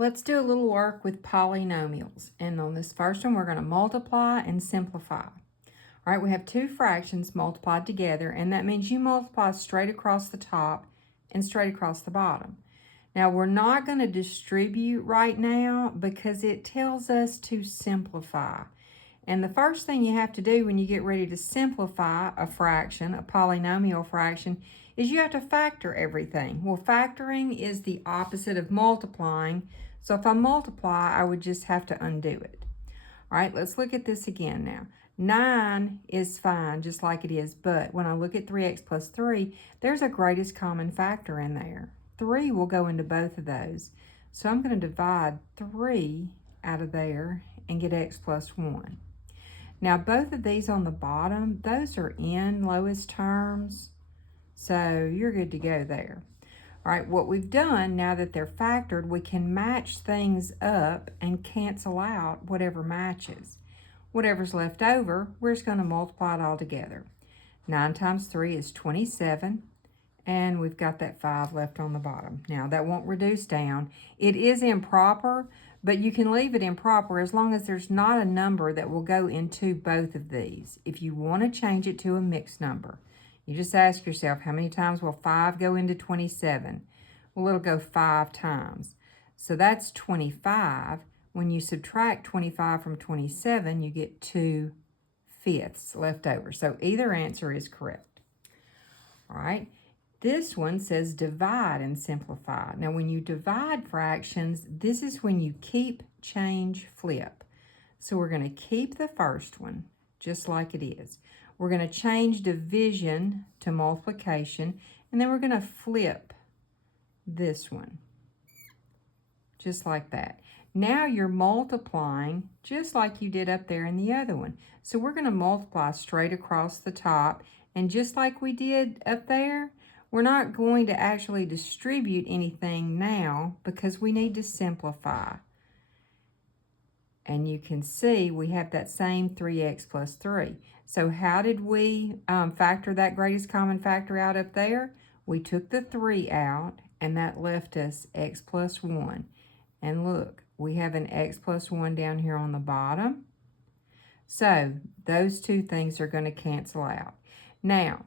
Let's do a little work with polynomials. And on this first one, we're going to multiply and simplify. All right, we have two fractions multiplied together, and that means you multiply straight across the top and straight across the bottom. Now, we're not going to distribute right now because it tells us to simplify. And the first thing you have to do when you get ready to simplify a fraction, a polynomial fraction, is you have to factor everything. Well, factoring is the opposite of multiplying. So if I multiply, I would just have to undo it. All right, let's look at this again now. 9 is fine, just like it is, but when I look at 3x plus 3, there's a greatest common factor in there. 3 will go into both of those. So I'm going to divide 3 out of there and get x plus 1. Now, both of these on the bottom, those are in lowest terms, so you're good to go there. All right, what we've done, now that they're factored, we can match things up and cancel out whatever matches. Whatever's left over, we're just going to multiply it all together. 9 times 3 is 27, and we've got that 5 left on the bottom. Now, that won't reduce down. It is improper, but you can leave it improper as long as there's not a number that will go into both of these. If you want to change it to a mixed number, you just ask yourself, how many times will 5 go into 27? Well, it'll go 5 times. So that's 25. When you subtract 25 from 27, you get 2/5 left over. So either answer is correct. All right. This one says divide and simplify. Now, when you divide fractions, this is when you keep, change, flip. So we're going to keep the first one just like it is. We're going to change division to multiplication, and then we're going to flip this one just like that. Now you're multiplying just like you did up there in the other one. So we're going to multiply straight across the top, and just like we did up there, we're not going to actually distribute anything now because we need to simplify. And you can see we have that same 3x plus 3. So how did we factor that greatest common factor out up there? We took the 3 out, and that left us x plus 1. And look, we have an x plus 1 down here on the bottom. So those two things are going to cancel out. Now,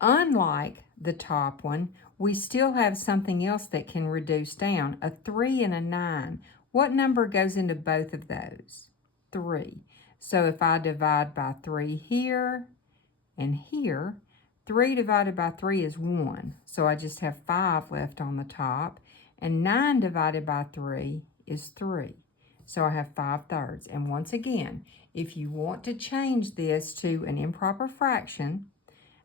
unlike the top one, we still have something else that can reduce down, a 3 and a 9. What number goes into both of those? 3. So if I divide by 3 here and here, 3 divided by 3 is 1. So I just have 5 left on the top. And 9 divided by 3 is 3. So I have 5/3. And once again, if you want to change this to an improper fraction,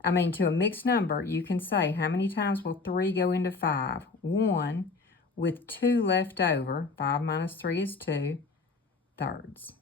to a mixed number, you can say, how many times will 3 go into 5? 1, with 2 left over. 5 minus 3 is 2/3.